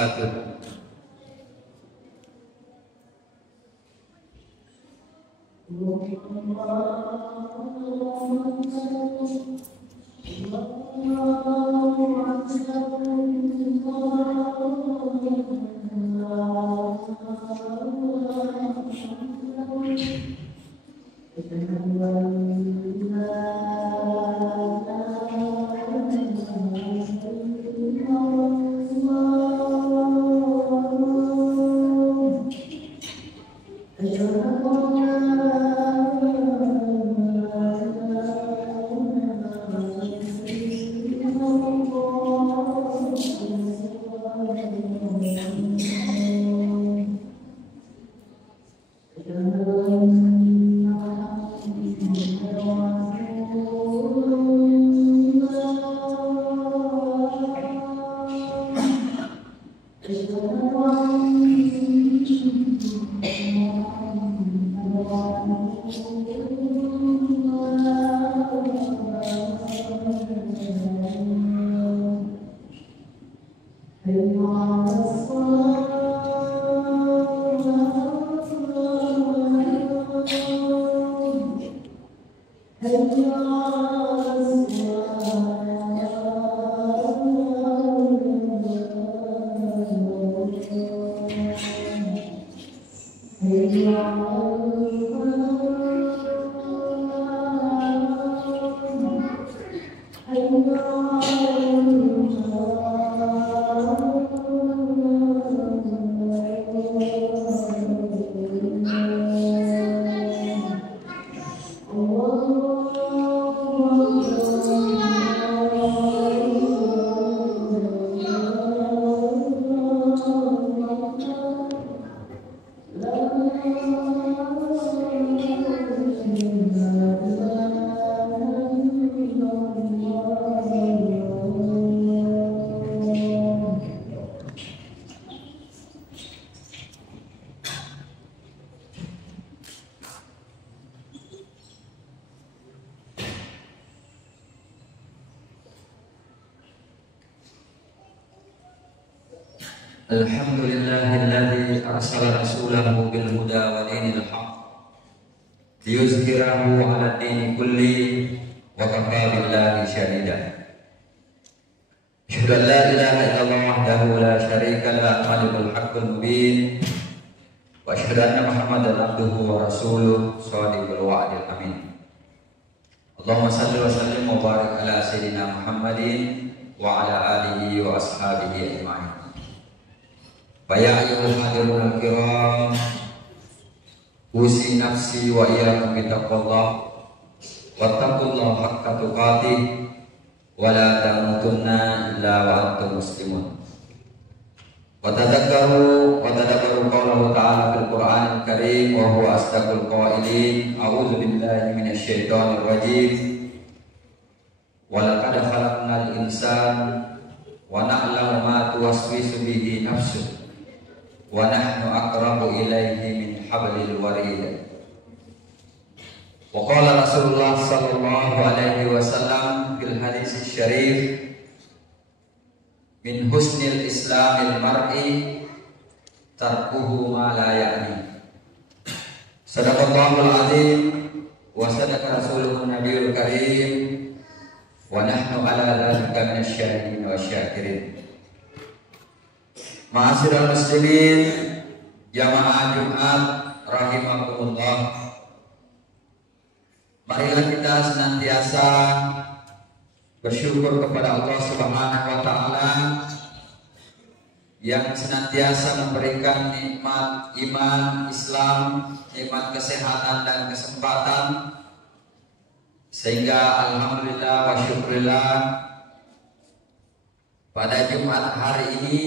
wabarakatuh. Alhamdulillahilladzi arsala rasulahu bil huda wa dinil haqq liyuzhirahu 'ala dini kulli wa kafa billahi shahida. Asyhadu an la ilaha illallah wahdahu la syarika lahu malikul haqqul mubin wa asyhadu anna Muhammadan abduhu wa rasuluhu shadiqul wa'dil amin. Allahumma shalli wa sallim wa barik ala sayyidina Muhammadin wa ala alihi wa ashabihi ajma'in. Ya ayyuhal hadirun kiram, usi nafsi wa iyyakum bittaqwallah wattaqullaha haqqa tuqatih wa la tamutunna illa wa antum muslimun. Wa tadhakkaru qawlahu ta'ala fil Qur'anil Karim wa huwa asdaqul qailin. A'udzu billahi minasy syaithanir rajim. Wa laqad khalaqnal insana wa na'lamu ma tuwaswisu bihi nafsuhu wa nahnu aqrabu ilaihi min hablil warid. Wa qala Rasulullah sallallahu alaihi wasallam fil hadis syarif, min husnil islamil mar'i tarkuhu ma la ya'ni. Sadaqallahul azim wa sadaqa rasuluhun nabiyul karim wa nahnu ala dzalika minasy syahidin wa syakirin. Ma'asyiral muslimin, jamaah Jumat rahimakumullah. Marilah kita senantiasa bersyukur kepada Allah Subhanahu wa taala yang senantiasa memberikan nikmat iman, Islam, nikmat kesehatan dan kesempatan, sehingga alhamdulillah wa syukurillah pada Jumat hari ini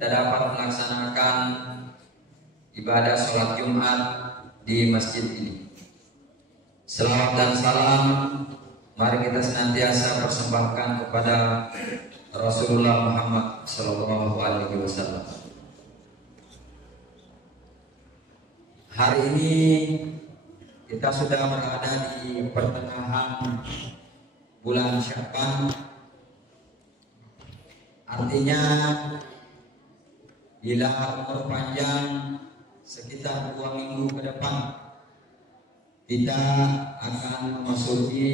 kita dapat melaksanakan ibadah sholat Jumat di masjid ini. Selawat dan salam mari kita senantiasa persembahkan kepada Rasulullah Muhammad Sallallahu Alaihi Wasallam. Hari ini kita sudah berada di pertengahan bulan Sya'ban, artinya bila umur panjang sekitar 2 minggu ke depan kita akan memasuki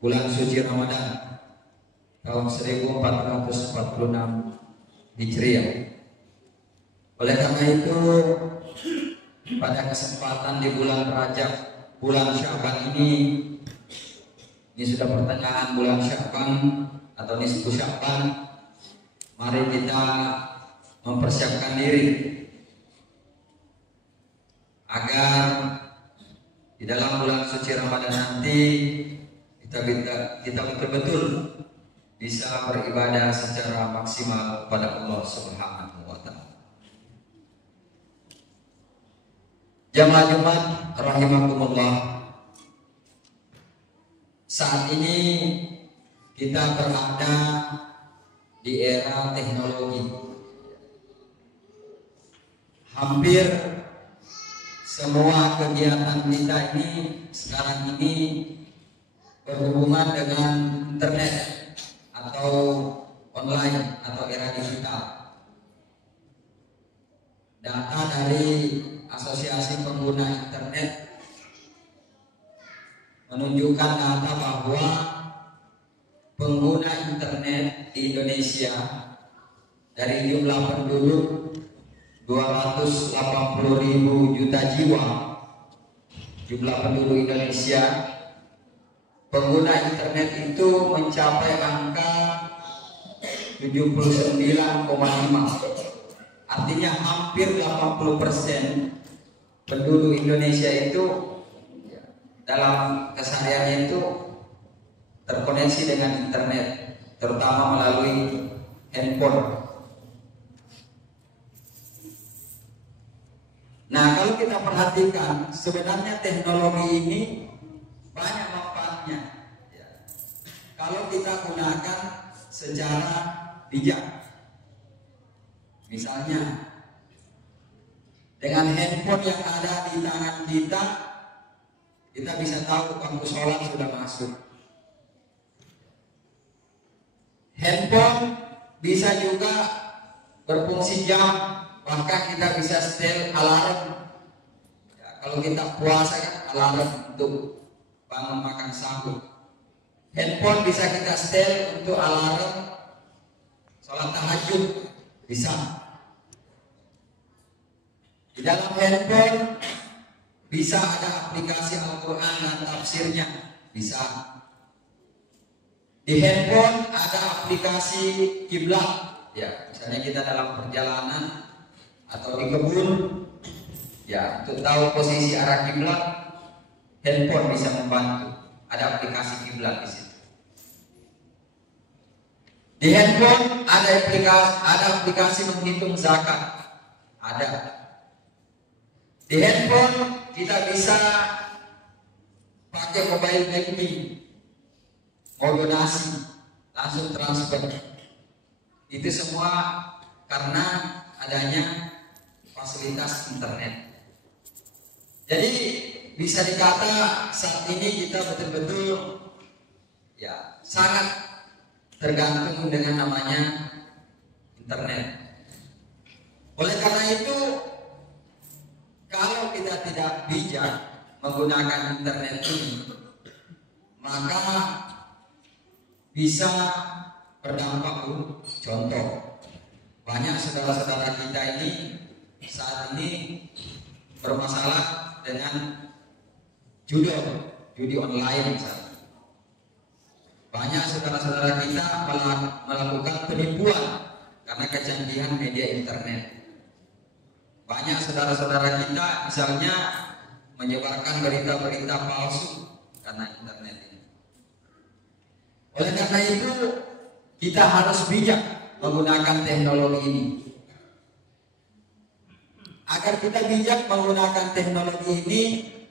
bulan suci Ramadan tahun 1446 Hijriah. Oleh karena itu, pada kesempatan di bulan Rajab, bulan Sya'ban ini sudah pertengahan bulan Sya'ban atau nisfu Sya'ban, mari kita mempersiapkan diri agar di dalam bulan suci Ramadan nanti kita betul-betul bisa beribadah secara maksimal kepada Allah Subhanahu wa taala. Jamaah Jumat rahimakumullah, saat ini kita berada di era teknologi. Hampir semua kegiatan kita ini sekarang ini berhubungan dengan internet atau online atau era digital. Data dari Asosiasi Pengguna Internet menunjukkan data bahwa pengguna internet di Indonesia dari jumlah penduduk 280.000 juta jiwa, jumlah penduduk Indonesia pengguna internet itu mencapai angka 79,5. Artinya hampir 80% penduduk Indonesia itu dalam kesehariannya itu terkoneksi dengan internet, terutama melalui handphone. Nah, kalau kita perhatikan, sebenarnya teknologi ini banyak manfaatnya ya, kalau kita gunakan secara bijak. Misalnya dengan handphone yang ada di tangan kita bisa tahu waktu sholat sudah masuk. Handphone bisa juga berfungsi jam, bahkan kita bisa setel alarm ya, kalau kita puasa kan alarm untuk bangun makan sahur. Handphone bisa kita setel untuk alarm sholat tahajud, bisa. Di dalam handphone bisa ada aplikasi Al-Quran dan tafsirnya, bisa. Di handphone ada aplikasi kiblat ya, misalnya kita dalam perjalanan atau di kebun ya, untuk tahu posisi arah kiblat, handphone bisa membantu. Ada aplikasi kiblat di situ. Di handphone ada aplikasi menghitung zakat, ada. Di handphone kita bisa pakai mobile banking, mau donasi langsung transfer. Itu semua karena adanya fasilitas internet. Jadi bisa dikata saat ini kita betul-betul ya sangat tergantung dengan namanya internet. Oleh karena itu, kalau kita tidak bijak menggunakan internet ini, maka bisa berdampak buruk. Contoh, banyak saudara-saudara kita ini saat ini bermasalah dengan judi online misalnya. Banyak saudara-saudara kita melakukan penipuan karena kecanggihan media internet. Banyak saudara-saudara kita misalnya menyebarkan berita-berita palsu karena internet ini. Oleh karena itu, kita harus bijak menggunakan teknologi ini. Agar kita bijak menggunakan teknologi ini,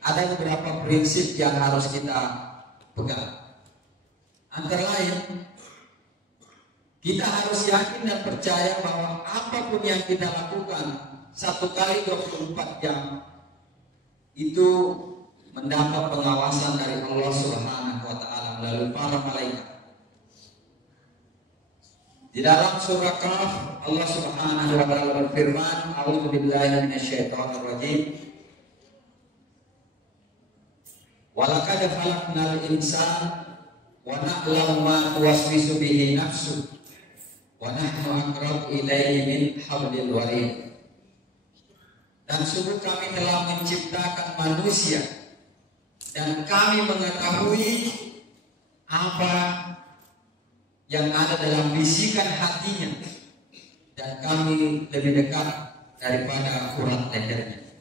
ada beberapa prinsip yang harus kita pegang. Antara lain, kita harus yakin dan percaya bahwa apapun yang kita lakukan 1 kali 24 jam itu mendapat pengawasan dari Allah Subhanahu wa taala melalui para malaikat. Di dalam surah Kahf Allah Subhanahu wa taala berfirman, "A'udzu billahi minasyaitonir rajim. Wa laqad khalaqnal insana wa na'lamu ma tuwaswisu bihi nafsuhu wa nahnu aqrabu ilaihi min hablil warid." Dan sungguh kami telah menciptakan manusia dan kami mengetahui apa yang ada dalam bisikan hatinya, dan kami lebih dekat daripada urat lehernya.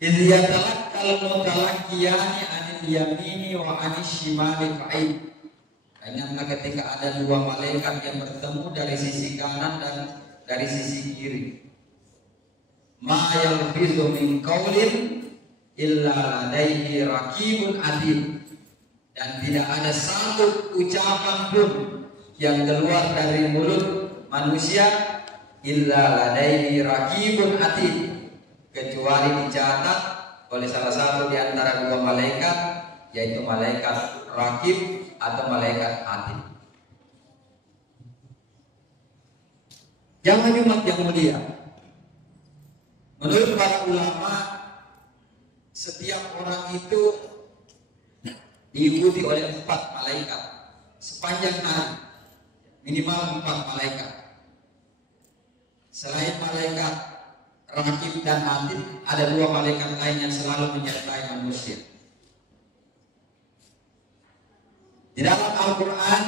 Idh yatalaqqal mutalaqqiyani 'anil yamini wa 'anil shimali qa'id. Ingatlah ketika ada dua malaikat yang bertemu dari sisi kanan dan dari sisi kiri. Ma yalfizu min qaulin illa ladaihi raqibun atid. Dan tidak ada satu ucapan pun yang keluar dari mulut manusia illa ladaihi raqibun atid, kecuali dicatat oleh salah satu di antara dua malaikat, yaitu malaikat raqib atau malaikat atid. Jamaah Jumat yang mulia, menurut para ulama, setiap orang itu diikuti oleh 4 malaikat sepanjang hari, minimal 4 malaikat. Selain malaikat raqib dan atid, ada 2 malaikat lain yang selalu menyertai manusia. Di dalam Al-Quran,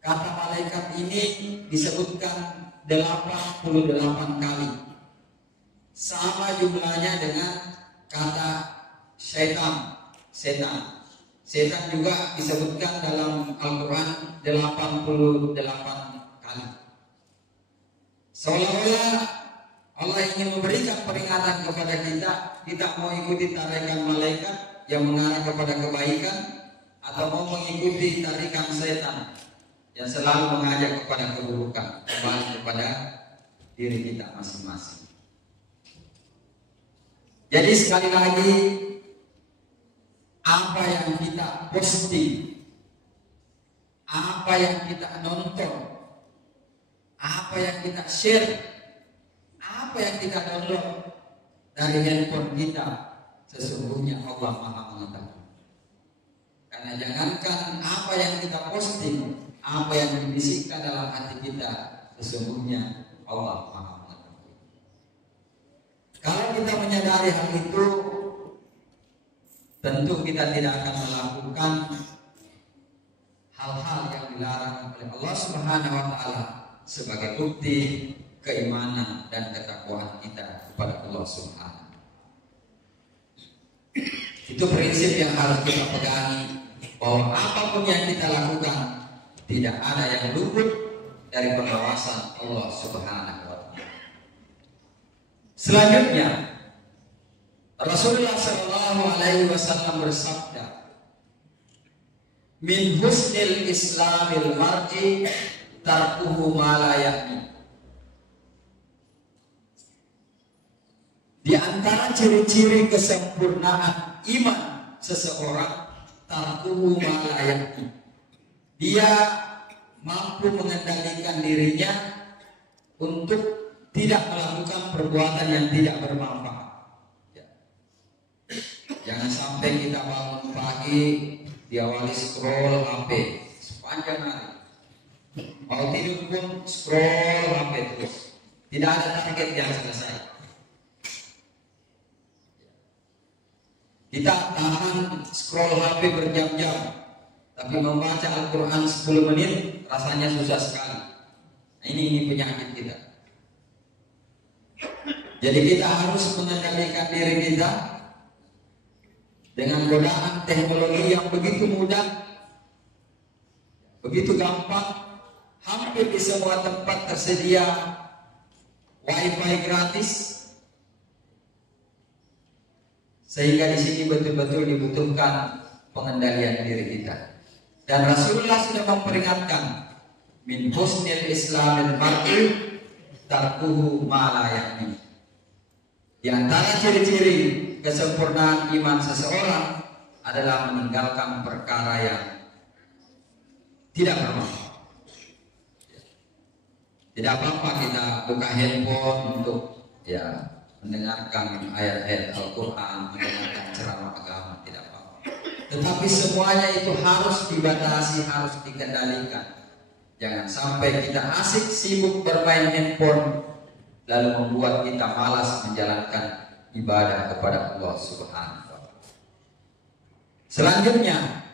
kata malaikat ini disebutkan 88 kali, sama jumlahnya dengan kata setan. Setan juga disebutkan dalam Al-Quran 88 kali. Seolah-olah Allah ingin memberikan peringatan kepada kita mau ikuti tarikan malaikat yang mengarah kepada kebaikan, atau mau mengikuti tarikan setan yang selalu mengajak kepada keburukan, kembali kepada diri kita masing-masing. Jadi sekali lagi, apa yang kita posting, apa yang kita nonton, apa yang kita share, apa yang kita download dari handphone kita, sesungguhnya Allah Maha mengetahui. Karena jangankan apa yang kita posting, apa yang dibisikkan dalam hati kita, sesungguhnya Allah Maha mengetahui. Kalau kita menyadari hal itu, tentu kita tidak akan melakukan hal-hal yang dilarang oleh Allah Subhanahu wa taala sebagai bukti keimanan dan ketakwaan kita kepada Allah Subhanahu. Itu prinsip yang harus kita pegangi, bahwa apapun yang kita lakukan tidak ada yang luput dari pengawasan Allah Subhanahu wa taala. Selanjutnya, Rasulullah Shallallahu Alaihi Wasallam bersabda, "Min husnil Islamil mar'i tarkuhu ma la ya'ni." Di antara ciri-ciri kesempurnaan iman seseorang, tarkuhu ma la ya'ni, dia mampu mengendalikan dirinya untuk tidak melakukan perbuatan yang tidak bermanfaat. Jangan sampai kita bangun pagi diawali scroll HP sepanjang hari. Mau tidur pun scroll HP terus. Tidak ada target yang selesai. Kita tahan scroll HP berjam-jam, tapi membaca Al-Quran 10 menit rasanya susah sekali. Nah, ini penyakit kita. Jadi kita harus mengendalikan diri kita dengan godaan teknologi yang begitu mudah, begitu gampang. Hampir di semua tempat tersedia wifi gratis, sehingga di sini betul-betul dibutuhkan pengendalian diri kita. Dan Rasulullah sudah memperingatkan, min husnil islamil mar'i tarkuhu ma la ya'ni. Di antara ciri-ciri kesempurnaan iman seseorang adalah meninggalkan perkara yang tidak bermanfaat. Tidak apa-apa kita buka handphone untuk mendengarkan ayat-ayat Al-Quran, mendengarkan ceramah agama, tidak apa-apa. Tetapi semuanya itu harus dibatasi, harus dikendalikan. Jangan sampai kita asik sibuk bermain handphone lalu membuat kita malas menjalankan ibadah kepada Allah Subhanahu wa Ta'ala. Selanjutnya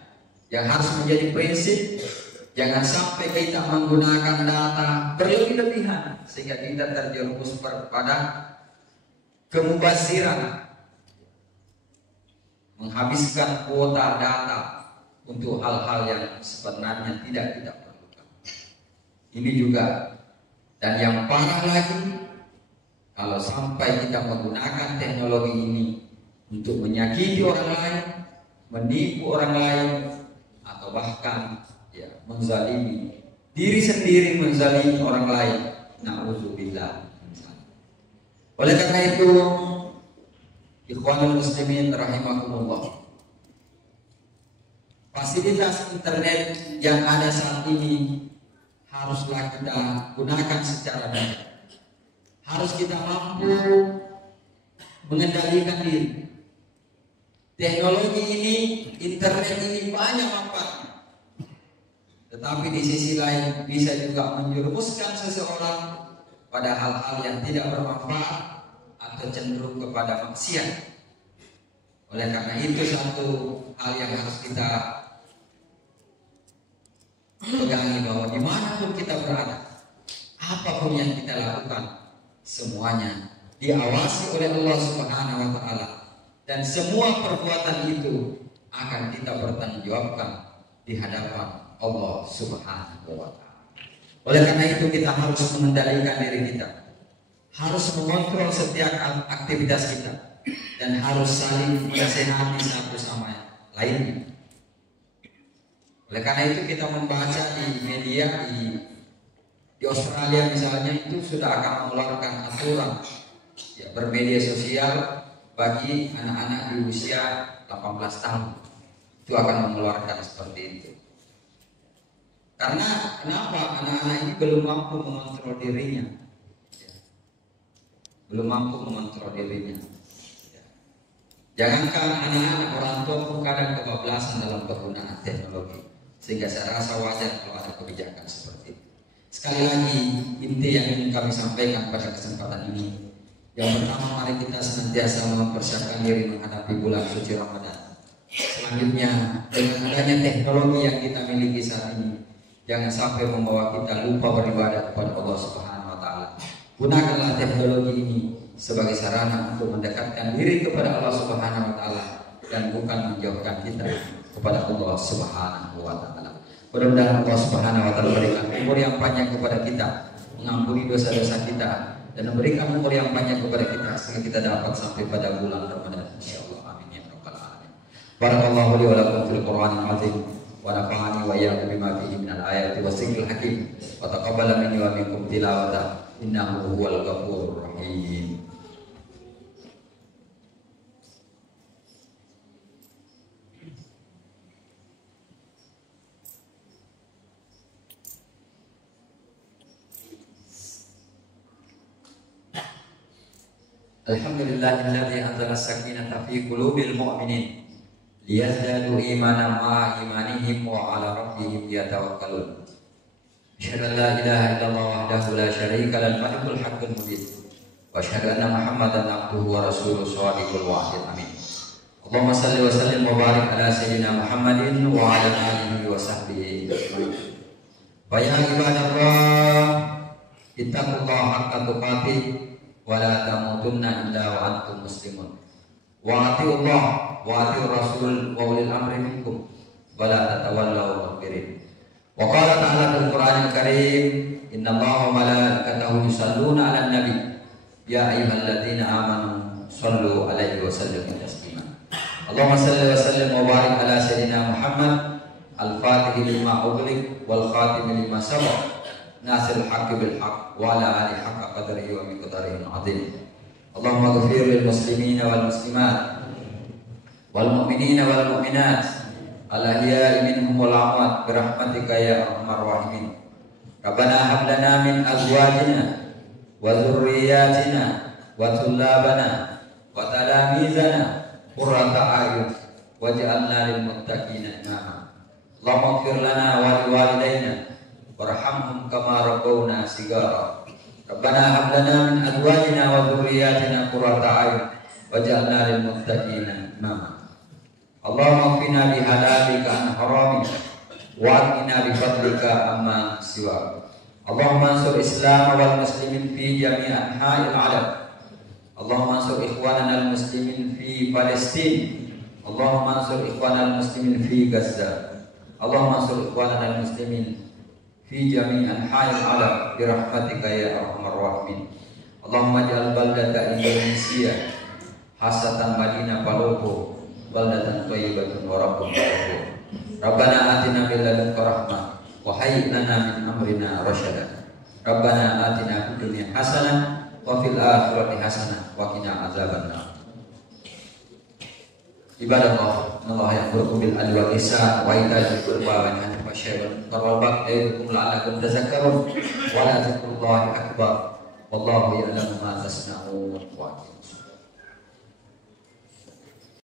yang harus menjadi prinsip, jangan sampai kita menggunakan data berlebih-lebihan sehingga kita terjerumus pada kemubaziran, menghabiskan kuota data untuk hal-hal yang sebenarnya tidak kita perlukan. Ini juga, dan yang parah lagi, kalau sampai kita menggunakan teknologi ini untuk menyakiti orang lain, menipu orang lain, atau bahkan menzalimi diri sendiri, menzalimi orang lain. Na'udzubillah. Oleh karena itu, ikhwanul muslimin rahimakumullah, fasilitas internet yang ada saat ini haruslah kita gunakan secara baik. Harus kita mampu mengendalikan diri. Teknologi ini, internet ini banyak manfaatnya, tetapi di sisi lain bisa juga menjerumuskan seseorang pada hal-hal yang tidak bermanfaat atau cenderung kepada maksiat. Oleh karena itu, satu hal yang harus kita pegangi, bahwa dimanapun kita berada, apapun yang kita lakukan, semuanya diawasi oleh Allah Subhanahu wa Ta'ala, dan semua perbuatan itu akan kita bertanggungjawabkan di hadapan Allah Subhanahu wa Ta'ala. Oleh karena itu, kita harus mengendalikan diri kita, harus mengontrol setiap aktivitas kita, dan harus saling menasehati satu sama lainnya. Oleh karena itu, kita membaca di media di Australia misalnya, itu sudah akan mengeluarkan aturan bermedia sosial bagi anak-anak di usia 18 tahun. Itu akan mengeluarkan seperti itu. Karena kenapa? Anak-anak ini belum mampu mengontrol dirinya, belum mampu mengontrol dirinya. Jangankan anak-anak, orang tua pun kadang kebablasan dalam penggunaan teknologi, sehingga saya rasa wajar kalau ada kebijakan seperti itu. Sekali lagi, inti yang ingin kami sampaikan pada kesempatan ini, yang pertama, mari kita senantiasa mempersiapkan diri menghadapi bulan suci Ramadan. Selanjutnya, dengan adanya teknologi yang kita miliki saat ini, jangan sampai membawa kita lupa beribadah kepada Allah Subhanahu wa Ta'ala. Gunakanlah teknologi ini sebagai sarana untuk mendekatkan diri kepada Allah Subhanahu wa Ta'ala, dan bukan menjauhkan kita kepada Allah Subhanahu wa Ta'ala. Mudah-mudahan Allah Subhanahu wa Ta'ala berikan umur yang panjang kepada kita, mengampuni dosa-dosa kita, dan memberikan umur yang panjang kepada kita sehingga kita dapat sampai pada bulan Ramadan, insyaallah. Amin ya rabbal alamin. Barakallahu li wa lakum fil Qur'anil azim, wa nafa'ani wa iyyakum bima fihi minal ayati wasiqil hakim, wa taqabbala minni wa minkum tilawata, innahu huwal ghafurur rahim. Alhamdulillahilladzi anzala as-sakinata fi qulubil mu'minin liyazdadu imanan ma'a imanihim wa 'ala rabbihim yatawakkalun. Asyhadu an la ilaha illallah wahdahu la syarika lahu al-malikul haqqul mubin, wa asyhadu anna Muhammadan abduhu wa rasuluhu shadiqul wa'id. Amin. Allahumma shalli wa sallim wa barik ala sayyidina Muhammadin wa 'ala alihi wa sahbihi ajma'in. Fa ya ibadallah, ittaqullaha haqqa tuqatih wa la tamutunna illa wa antum muslimun. Wa atiullah wa atiur rasul wa ulil amri minkum wa la tatawallaw mudbirin. Wa qala ta'ala fil Qur'anil Karim, innallaha wa malaikatahu yusalluna 'alan nabi ya ayyuhalladzina amanu shallu 'alaihi wa sallimu taslima. Allahumma shalli wa sallim wa barik ala sayyidina Muhammad al-Fatih lima ughliq wal khatim lima sabaq nasirul haqqi bil haqq wa ala alihi haqqa qadrihi wa miqdarihi azim. Allahumma ighfir lil muslimina wal muslimat wal mu'minina wal mu'minat al-ahya'i minhum wal amwat bi rahmatika ya arhamar rahimin. Rabbana hab lana min azwajina wa dzurriyyatina wa tullabana wa talamizana qurrata a'yun waj'alna lil muttaqina imama. Allahumma ighfir lana wa liwalidayna warhamhum kama rabbawna sigara. Rabbana hab lana min azwajina wa dzurriyyatina qurrata a'yun waj'alna lil muttaqina imama. Allahumma qina bi halalika an haramika wa qina bi fadlika amma siwa. Allahumma ansur Islam wal muslimin fi jami' anha'il 'alam. Allahumma ansur ikhwanana al muslimin fi Palestin. Allahumma ansur ikhwanana al muslimin fi Gaza. Allahumma ansur ikhwanana al muslimin fi jami' anha'il 'alam bi rahmatika ya arhamar rahimin. Allahumma ij'al baldata Indonesia hasatan Madinah Palopo baldatan thayyibatun wa rabbun ghafur. Rabbana atina min ladunka rahmah wa hayyi lana min amrina rasyada. Rabbana atina fid dunya hasanah wa fil akhirati hasanah wa qina azabannar. Ibadallah, Allah yang bil adli wal ihsan wa ita'i dzil qurba wa yanha 'anil fahsya'i wal munkar ya'idukum la'allakum tadhakkarun wa la dzikrullahi akbar wallahu ya'lamu ma tasna'un wa